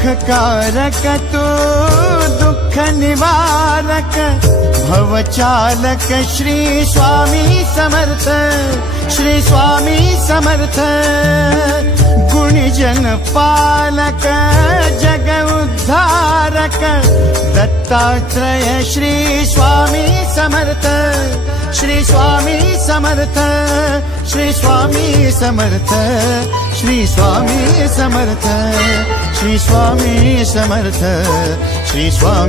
सुखकारक तू दुःख निवारक भवचालक श्री स्वामी समर्थ, श्री स्वामी समर्थ। गुणीजन पालक जग उद्धारक दत्तात्रेय श्री स्वामी समर्थ, श्री स्वामी समर्थ, श्री स्वामी समर्थ, श्री स्वामी समर्थ, श्री स्वामी समर्थ, श्री स्वामी